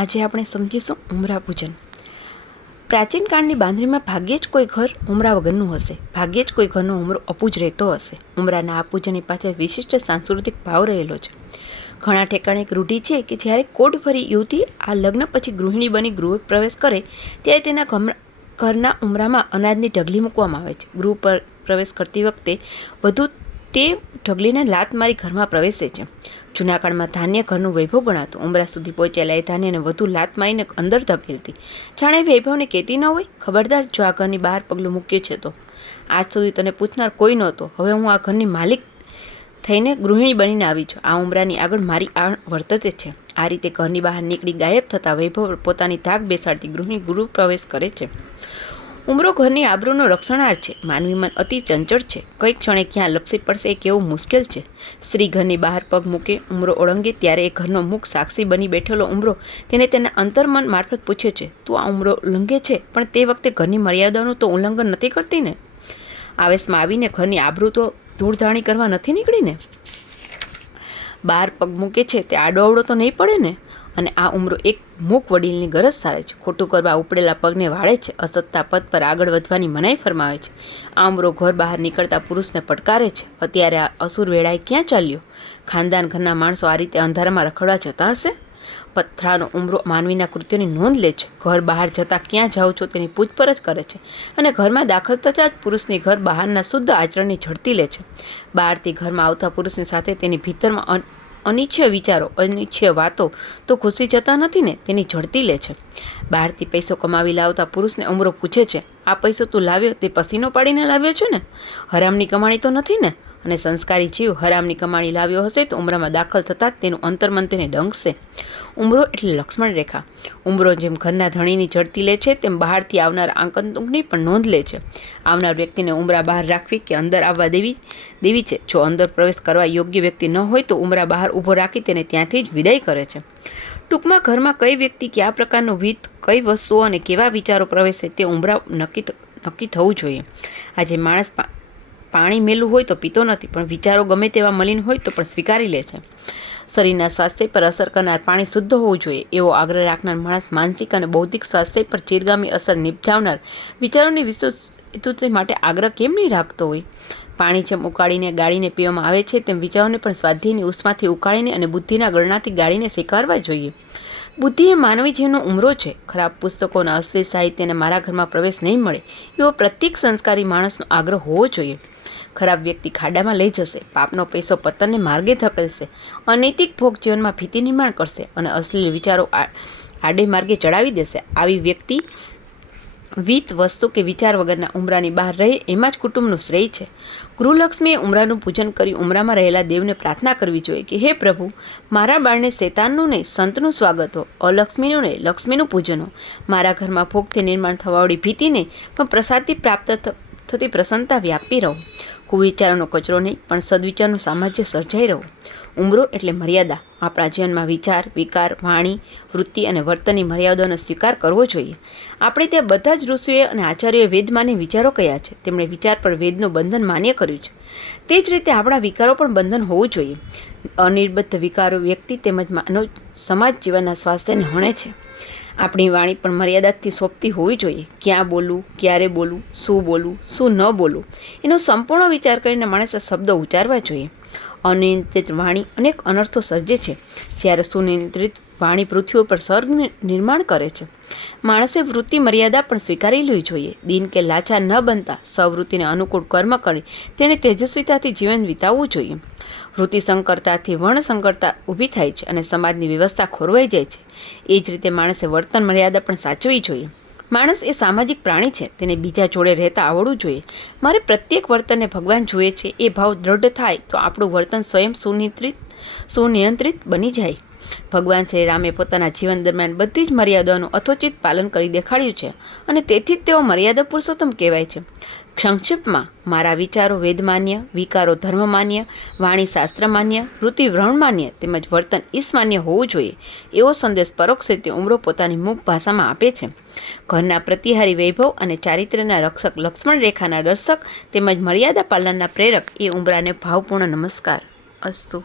આજે આપણે સમજીશું ઉમરા પૂજન. પ્રાચીન કાળની બાંધણીમાં ભાગ્યે જ કોઈ ઘર ઉમરા વગરનું હશે. ભાગ્યે જ કોઈ ઘરનો ઉમરો અપૂજ રહેતો હશે. ઉમરાના આ પૂજનની પાછળ વિશિષ્ટ સાંસ્કૃતિક ભાવ રહેલો છે. ઘણા ઠેકાણે એક રૂઢિ છે કે જ્યારે કોડ ફરી યુવતી આ લગ્ન પછી ગૃહિણી બની ગૃહ પ્રવેશ કરે, ત્યારે તેના ઘરના ઉમરામાં અનાજની ઢગલી મૂકવામાં આવે છે. ગૃહ પર પ્રવેશ કરતી વખતે વધુ તે ઢગલીને લાત મારી ઘરમાં પ્રવેશે છે. જૂના ધાન્ય ઘરનું વૈભવ ગણાતું. ઉમરા સુધી પહોંચેલા એ ધાન્યને વધુ લાત મારીને અંદર ધકેલતી. જાણે વૈભવને કહેતી ન હોય? ખબરદાર જો આ ઘરની બહાર પગલું મૂક્યું છે તો. આજ સુધી તને પૂછનાર કોઈ નહોતો. હવે હું આ ઘરની માલિક થઈને ગૃહિણી બનીને આવી છું. આ ઉમરાની આગળ મારી આ વર્તતે છે. આ રીતે ઘરની બહાર નીકળી ગાયબ થતા વૈભવ પોતાની ધાક બેસાડતી ગૃહિણી ગૃહ પ્રવેશ કરે છે. ઉમરો ઘરની આબરૂનો રક્ષણાર છે. માનવી મન અતિ ચંચળ છે. કઈ ક્ષણે ક્યાં લપસી પડશે એ કેવું મુશ્કેલ છે. સ્ત્રી ઘરની બહાર પગ મૂકે, ઉમરો ઓળંગે ત્યારે એ ઘરનો મુખ સાક્ષી બની બેઠેલો ઉમરો તેને તેના અંતર્મન મારફત પૂછે છે, તું આ ઉમરો ઉલ્લંઘે છે? પણ તે વખતે ઘરની મર્યાદાનું તો ઉલ્લંઘન નથી કરતી ને? આવેશમાં આવીને ઘરની આબરૂ તો ધૂળધાણી કરવા નથી નીકળી ને? બહાર પગ મૂકે છે, તે આડો અવડો તો નહીં પડે ને? અને આ ઉમરો એક મૂક વડીલની ગરજ સારે છે. ખોટું કરવા ઉપડેલા પગને વાળે છે. અસત્તા પદ પર આગળ વધવાની મનાઈ ફરમાવે છે. આ ઉમરો ઘર બહાર નીકળતા પુરુષને પડકારે છે. અત્યારે આ અસુર વેળાએ ક્યાં ચાલ્યો? ખાનદાન ઘરના માણસો આ રીતે અંધારામાં રખડવા જતા હશે? પથરાનો ઉમરો માનવીના કૃત્યોની નોંધ લે છે. ઘર બહાર જતાં ક્યાં જાઓ છો તેની પૂછપરછ કરે છે અને ઘરમાં દાખલ થતાં જ પુરુષની ઘર બહારના શુદ્ધ આચરણની ઝડતી લે છે. બહારથી ઘરમાં આવતા પુરુષની સાથે તેની ભીતરમાં અનિચ્છય વિચારો અનિચ્છય વાતો તો ઘૂસી જતા નથી ને, તેની ઝડતી લે છે. બહારથી પૈસો કમાવી લાવતા પુરુષને ઉમરો પૂછે છે, આ પૈસો તું લાવ્યો, તે પસીનો પાડીને લાવ્યો છે ને? હરામની કમાણી તો નથી ને? અને સંસ્કારી જીવ હરામની કમાણી લાવ્યો હશે તો ઉમરામાં દાખલ થતાં જ તેનું અંતર્મન તેને ઉમરો એટલે લક્ષ્મણ રેખા. ઉમરો જેમ ઘરના ધણીની જડતી લે છે, તેમ બહારથી આવનાર આંકંતુકની પણ નોંધ લે છે. આવનાર વ્યક્તિને ઉમરા બહાર રાખવી કે અંદર આવવા દેવી દેવી છે. જો અંદર પ્રવેશ કરવા યોગ્ય વ્યક્તિ ન હોય તો ઉમરા બહાર ઊભો રાખી તેને ત્યાંથી જ વિદાય કરે છે. ટૂંકમાં ઘરમાં કઈ વ્યક્તિ કયા પ્રકારનું વિત, કઈ વસ્તુઓ અને કેવા વિચારો પ્રવેશે તે ઉમરા નક્કી નક્કી થવું જોઈએ. આજે માણસ પાણી મેલું હોય તો પીતો નથી, પણ વિચારો ગમે તેવા મલિન હોય તો પણ સ્વીકારી લે છે. શરીરના સ્વાસ્થ્ય પર અસર કરનાર પાણી શુદ્ધ હોવું જોઈએ, એવો આગ્રહ રાખનાર માણસ માનસિક અને બૌદ્ધિક સ્વાસ્થ્ય પર ચિરગામી અસર નિપજાવનાર વિચારોની વિસ્તૃતિ માટે આગ્રહ કેમ નહીં રાખતો હોય? પાણી જેમ ઉકાળીને, ગાળીને પીવામાં આવે છે, તેમ વિચારોને પણ સ્વાધ્યાયની ઉષ્માથી ઉકાળીને અને બુદ્ધિના ગળનાથી ગાળીને શીખવાડવા જોઈએ. બુદ્ધિ એ માનવી જીવનો ઉમરો છે. ખરાબ પુસ્તકોના અશ્લીલ સાહિત્યને મારા ઘરમાં પ્રવેશ નહીં મળે, એવો પ્રત્યેક સંસ્કારી માણસનો આગ્રહ હોવો જોઈએ. ખરાબ વ્યક્તિ ખાડામાં લઈ જશે, પાપનો પૈસો પતનને માર્ગે ધકેલશે, અનૈતિક ભોગ જીવનમાં ભીતિ નિર્માણ કરશે અને અશ્લીલ વિચારો આડે માર્ગે ચડાવી દેશે. આવી વ્યક્તિ વિત વસ્તુ કે વિચાર વગરના ઉમરાની બહાર રહે એમાં જ કુટુંબનું શ્રેય છે. ગૃહલક્ષ્મીએ ઉમરાનું પૂજન કરી ઉમરામાં રહેલા દેવને પ્રાર્થના કરવી જોઈએ કે, હે પ્રભુ, મારા બાળને શેતાનનું નહીં, સંતનું સ્વાગત હો, અલક્ષ્મીનું નહીં, લક્ષ્મીનું પૂજન હો. મારા ઘરમાં ભોગથી નિર્માણ થવાવાળી ભીતિ નહીં, પણ પ્રસાદથી પ્રાપ્ત થ- થતી પ્રસન્નતા વ્યાપી રહો. કુવિચારોનો કચરો નહીં, પણ સદવિચારનું સામ્રાજ્ય સર્જાઈ રહો. ઉમરો એટલે મર્યાદા. આપણા જીવનમાં વિચાર, વિકાર, વાણી, વૃત્તિ અને વર્તનની મર્યાદાનો સ્વીકાર કરવો જોઈએ. આપણે ત્યાં બધા જ ઋષિઓએ અને આચાર્યોએ વેદમાંને વિચારો કયા છે. તેમણે વિચાર પર વેદનું બંધન માન્ય કર્યું છે. તે જ રીતે આપણા વિકારો પણ બંધન હોવું જોઈએ. અનિર્બદ્ધ વિકારો વ્યક્તિ તેમજ માનવ સમાજ જીવનના સ્વાસ્થ્યને હણે છે. આપણી વાણી પણ મર્યાદાથી સોંપતી હોવી જોઈએ. ક્યાં બોલવું, ક્યારે બોલવું, શું બોલવું, શું ન બોલવું, એનો સંપૂર્ણ વિચાર કરીને માણસે શબ્દો ઉચ્ચારવા જોઈએ. અનિયંત્રિત વાણી અનેક અનર્થો સર્જે છે. જ્યારે સુનિયંત્રિત વાણી પૃથ્વી ઉપર સ્વર્ગ નિર્માણ કરે છે. માણસે વૃત્તિ મર્યાદા પણ સ્વીકારી લેવી જોઈએ. દિન કે લાચાર ન બનતા, સવૃત્તિને અનુકૂળ કર્મ કરી તેણે તેજસ્વીતાથી જીવન વિતાવવું જોઈએ. વૃત્તિ સંકરતાથી વર્ણ સંકરતા ઊભી થાય છે અને સમાજની વ્યવસ્થા ખોરવાઈ જાય છે. એ જ રીતે માણસે વર્તન મર્યાદા પણ સાચવી જોઈએ. માણસ એ સામાજિક પ્રાણી છે, તેને બીજા જોડે રહેતા આવડવું જોઈએ. મારે પ્રત્યેક વર્તનને ભગવાન જુએ છે, એ ભાવ દ્રઢ થાય તો આપણું વર્તન સ્વયં સુનિયંત્રિત સુનિયંત્રિત બની જાય. ભગવાન શ્રી રામે પોતાના જીવન દરમિયાન બધી જ મર્યાદાઓનું અથોચિત પાલન કરી દેખાડ્યું છે અને તેથી જ તેઓ મર્યાદા પુરુષોત્તમ કહેવાય છે. સંક્ષિપ્તમાં, મારા વિચારો વેદમાન્ય વિકારો ધર્મમાન્ય વાણી શાસ્ત્રમાન્ય વૃત્તિ વ્રણમાન્ય તેમજ વર્તન ઈસમાન્ય હોવું જોઈએ એવો સંદેશ પરોક્ષ રીતે ઉમરો પોતાની મુખ ભાષામાં આપે છે. ઘરના પ્રતિહારી વૈભવ અને ચારિત્ર્યના રક્ષક લક્ષ્મણ રેખાના દર્શક તેમજ મર્યાદા પાલનના પ્રેરક એ ઉમરાને ભાવપૂર્ણ નમસ્કાર. અસ્તુ.